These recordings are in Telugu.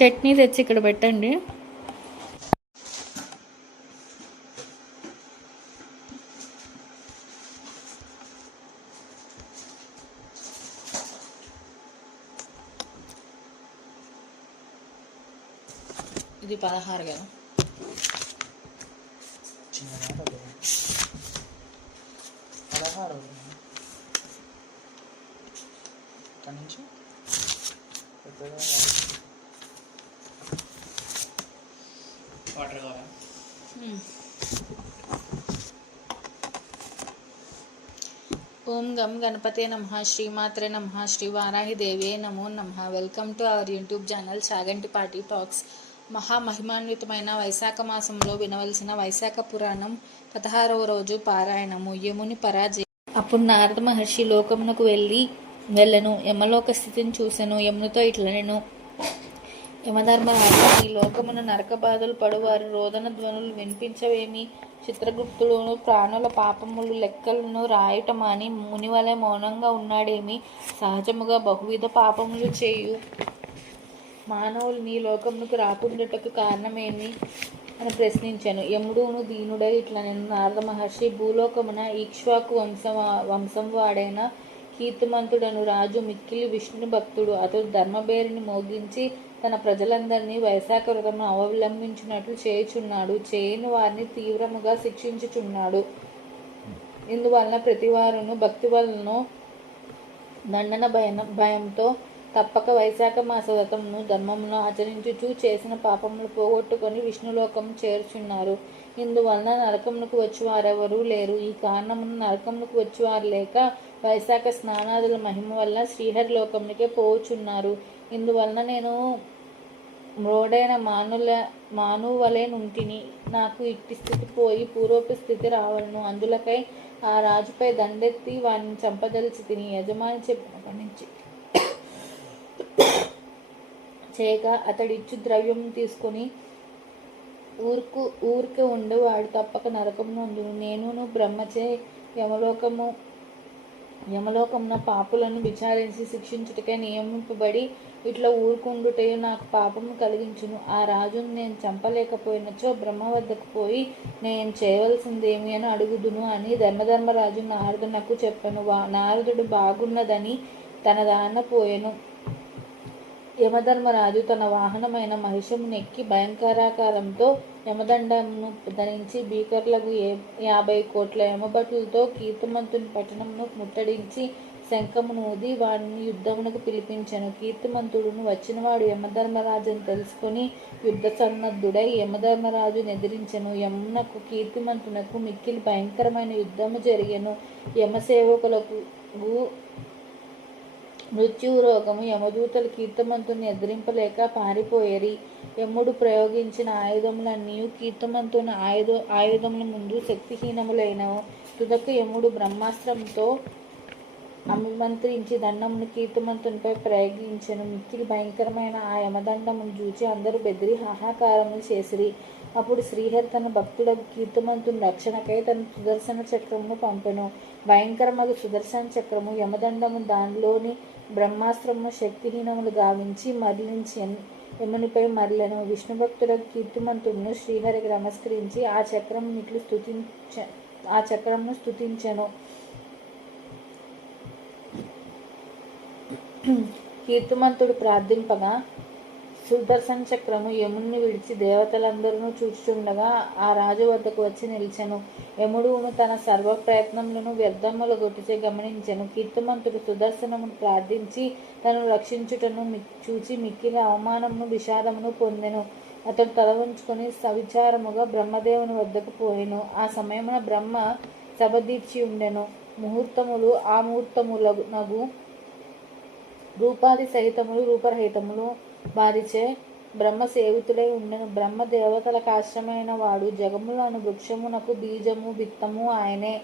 చట్నీ తెచ్చి ఇక్కడ పెట్టండి. ఇది 16 కదా. వాటర్ కావాలా? ఓం గం గణపతే నమః, శ్రీమాత్రే నమః, శ్రీ వారాహి దేవియే నమో నమః. Welcome to our YouTube channel Chaganti party talks. మహామహిమాన్వితమైన వైశాఖ మాసంలో వినవలసిన వైశాఖ పురాణం 16వ రోజు పారాయణము. యముని పరాజయ. అప్పుడు నారద మహర్షి లోకమునకు వెళ్ళను, యమలోక స్థితిని చూసెను. యమునితో ఇట్లనెను: యమధర్మరాజు, ఈ లోకమున నరక బాధలు పడువారు రోదన ధ్వనులు వినిపించవేమి? చిత్రగుప్తుడును ప్రాణుల పాపములు లెక్కలను రాయటమాని మునివలె మౌనంగా ఉన్నాడేమి? సహజముగా బహువిధ పాపములు చేయు మానవులు నీ లోకమునకు రాకుండాటకు కారణమేమి అని ప్రశ్నించాను. యముడును దీనుడై ఇట్లనెను: నారద మహర్షి, భూలోకమున ఈక్ష్వాకు వంశం వాడైన కీర్తిమంతుడను రాజు మిక్కిలి విష్ణు భక్తుడు. అతడు ధర్మబేరిని మోగించి తన ప్రజలందరినీ వైశాఖ వ్రతమును అవలంబించినట్లు చేయుచున్నాడు. చేయని వారిని తీవ్రముగా శిక్షించుచున్నాడు. ఇందువలన ప్రతివారును భక్తి వలన దండన భయంతో తప్పక వైశాఖ మాస వ్రతమును ధర్మమును ఆచరించుచు చేసిన పాపములు పోగొట్టుకొని విష్ణులోకము చేర్చున్నారు. ఇందువలన నరకమునకు వచ్చేవారెవరూ లేరు. ఈ కారణమును నరకమునకు వచ్చేవారు లేక వైశాఖ స్నానాదుల మహిమ వల్ల శ్రీహరి లోకమునికే పోవుచున్నారు. ఇందువలన నేను మ్రోడైన మానువలే నుంటిని. నాకు ఇట్టి స్థితి పోయి పూర్వపు స్థితి రావలను. అందులకై ఆ రాజుపై దండెత్తి వారిని చంపదలిచి తిని యజమాని చెప్పిన పనించి చేయగా అతడిచ్చు ద్రవ్యం తీసుకుని ఊరికే ఉండేవాడు తప్పక నరకమునందును. నేనును బ్రహ్మచే యమలోకమున పాపులను విచారించి శిక్షించుటకై నియమింపబడి ఇట్లా ఊరుకుండుటయు నాకు పాపము కలిగించును. ఆ రాజును నేను చంపలేకపోయినచో బ్రహ్మ వద్దకు పోయి నేను చేయవలసిందేమి అని అడుగుదును అని ధర్మరాజు నారదునకు చెప్పెను. నారదుడు బాగున్నదని తన దాన పోయెను. యమధర్మరాజు తన వాహనమైన మహిషమునెక్కి భయంకరాకారంతో యమదండమును ధరించి భీకరులకు 50 కోట్ల యమభటులతో కీర్తిమంతుని పట్టణమును ముట్టడించి శంఖమును ఊది వాడిని యుద్ధమునకు పిలిపించెను. కీర్తిమంతుడును వచ్చినవాడు యమధర్మరాజును తెలుసుకొని యుద్ధ సన్నద్ధుడై యమధర్మరాజును ఎదిరించెను. యమునకు కీర్తిమంతునకు మిక్కిలి భయంకరమైన యుద్ధము జరిగెను. యమసేవకులకు మృత్యురోగము. యమదూతలు కీర్తిమంతుని ఎదిరింపలేక పారిపోయేరి. యముడు ప్రయోగించిన ఆయుధములన్నీ కీర్తిమంతుని ఆయుధముల ముందు శక్తిహీనములైనవు. తుదకు యముడు బ్రహ్మాస్త్రంతో అభిమంత్రించి దండమును కీర్తిమంతునిపై ప్రయోగించెను. మిక్కిలి భయంకరమైన ఆ యమదండమును చూచి అందరూ బెదిరి హాహాకారములు చేసిరి. అప్పుడు శ్రీహరి తన భక్తుడ కీర్తిమంతుని రక్షణకై తన సుదర్శన చక్రమును పంపెను. భయంకరమగు సుదర్శన చక్రము యమదండము దానిలోని బ్రహ్మాస్త్రమును శక్తిహీనములు గావించి మరలించెను. యమునిపై మరలెను. విష్ణుభక్తుడ కీర్తిమంతుడును శ్రీహరికి నమస్కరించి ఆ చక్రమును స్తుతించెను. కీర్తిమంతుడు ప్రార్థింపగా సుదర్శన చక్రము యముని విడిచి దేవతలందరూ చూచుచుండగా ఆ రాజు వద్దకు వచ్చి నిలిచెను. యముడును తన సర్వ ప్రయత్నములను వ్యర్థముల గొట్టుచే గమనించెను. కీర్తిమంతుడు సుదర్శనమును ప్రార్థించి తను రక్షించుటను చూచి మిక్కిలి అవమానమును విషాదమును పొందెను. అతడు తల వంచుకొని సవిచారముగా బ్రహ్మదేవుని వద్దకు పోయెను. ఆ సమయమున బ్రహ్మ సభదీర్చి ఉండెను. ముహూర్తములు ఆ ముహూర్తములగు రూపాది సహితములు రూపరహితములు వారిచే బ్రహ్మ సేవితుడై ఉండెను. బ్రహ్మ దేవతలకు ఆశ్రమైన వాడు. జగములను వృక్షమునకు బీజము విత్తము ఆయనే.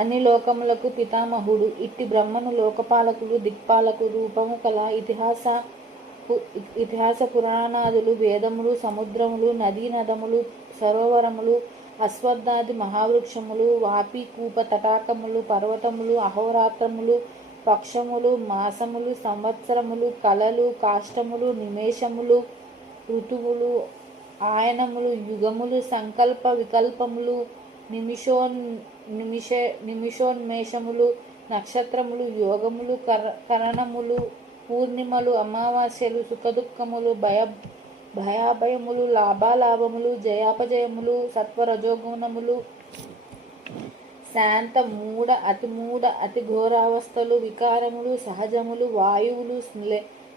అన్ని లోకములకు పితామహుడు. ఇట్టి బ్రహ్మను లోకపాలకులు దిక్పాలకులు రూపము కల ఇతిహాస పురాణాదులు వేదములు సముద్రములు నదీ నదములు సరోవరములు అశ్వత్థాది మహావృక్షములు వాపి కూప తటాకములు పర్వతములు అహోరాత్రములు పక్షములు, మాసములు, సంవత్సరములు, కళలు, కాష్టములు, నిమేషములు, ఋతువులు, ఆయనములు, యుగములు, సంకల్ప వికల్పములు, నిమిషోన్మేషములు, నక్షత్రములు, యోగములు, కరణములు, పూర్ణిమలు, అమావాస్యలు, సుఖదుఖములు, భయాభయములు, లాభాలాభములు, జయాపజయములు, సత్వరజోగుణములు, శాంత మూఢ అతి మూఢ అతి ఘోరావస్థలు, వికారములు, సహజములు, వాయువులు,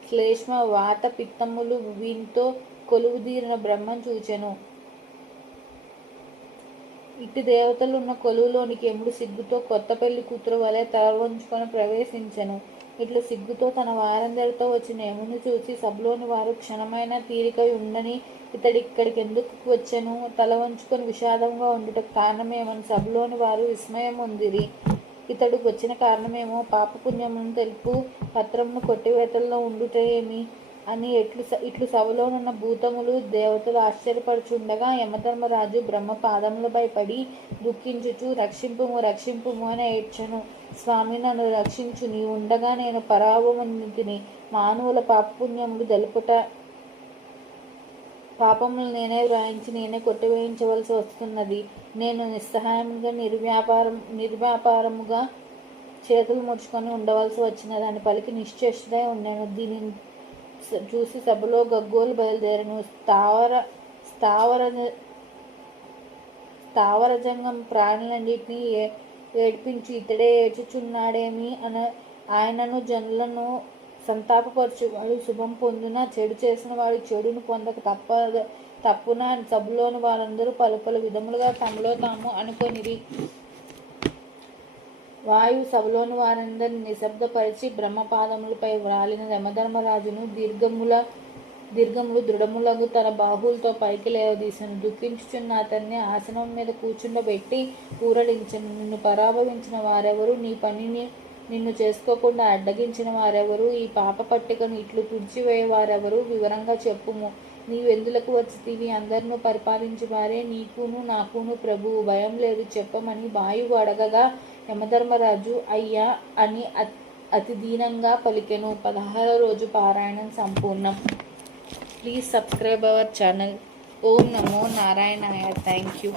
శ్లేష్మ వాత పిత్తములు వీనితో కొలువుదీరిన బ్రహ్మం చూచెను. ఇటు దేవతలున్న కొలువులోనికి యముడు సిగ్గుతో కొత్త పెళ్లి కూతురు వలె తల వంచుకొని ప్రవేశించెను. ఇట్లు సిగ్గుతో తన వారందరితో వచ్చిన యముని చూసి సభలోని వారు క్షణమైన తీరిక ఉండని ఇతడిక్కడికి ఎందుకు వచ్చెను, తల వంచుకొని విషాదంగా ఉండుటకు కారణమేమని సభలోని వారు విస్మయం ఉందిరి. ఇతడు వచ్చిన కారణమేమో పాపపుణ్యములను తెలుపు పత్రమును కొట్టివేతల్లో ఉండుటేమి అని ఇట్లు సభలోనున్న భూతములు దేవతలు ఆశ్చర్యపడుచుండగా యమధర్మరాజు బ్రహ్మ పాదములపై పడి దుఃఖించుచు రక్షింపుము రక్షింపుము అని ఏడ్చెను. స్వామి, నన్ను రక్షించు, నీ ఉండగా నేను పరాభవమునితిని. మానవుల పాపపుణ్యములు తెలుపుట, పాపములు నేనే వ్రాయించి నేనే కొట్టివేయించవలసి వస్తున్నది. నేను నిస్సహాయంగా నిర్వ్యాపారముగా చేతులు ముడుచుకొని ఉండవలసి వచ్చినది అని పలికి నిశ్చేష్టుడై ఉన్నాను. దీనిని చూసి సభలో గగ్గోలు బయలుదేరను. స్థావరజంగం ప్రాణులన్నింటినీ ఏడ్పించి ఇతడే ఏడ్చుచున్నాడేమి అని ఆయనను జనులను సంతాపపరచువాడు శుభం పొందున, చెడు చేసిన వాడు చెడును పొందక తప్పున అని సభలోని వారందరూ పలు విధములుగా తమలో తాము అనుకొనిరి. వాయువు సభలోని వారందరిని నిశ్శబ్దపరిచి బ్రహ్మపాదములపై వ్రాలిన యమధర్మరాజును దీర్ఘములు దృఢములకు తన బాహువులతో పైకి లేవదీసెను. దుఃఖించుచున్న అతన్ని ఆసనం మీద కూర్చుండబెట్టి ఊరడించెను. నిన్ను పరాభవించిన వారెవరు, నీ పనిని నిన్ను చేసుకోకుండా అడ్డగించిన వారెవరు, ఈ పాప పట్టికను ఇట్లు తుడిచివేయవారెవరు, వివరంగా చెప్పుము. నీవెందులకు వచ్చితివి? అందరినూ పరిపాలించి వారే నీకును నాకును ప్రభువు. భయం లేదు, చెప్పమని వాయువు అడగగా యమధర్మరాజు అయ్యా అని అతి దీనంగా పలికెను. 16వ రోజు పారాయణం సంపూర్ణం. Please subscribe our channel. ఓం నమో నారాయణాయ. Thank you.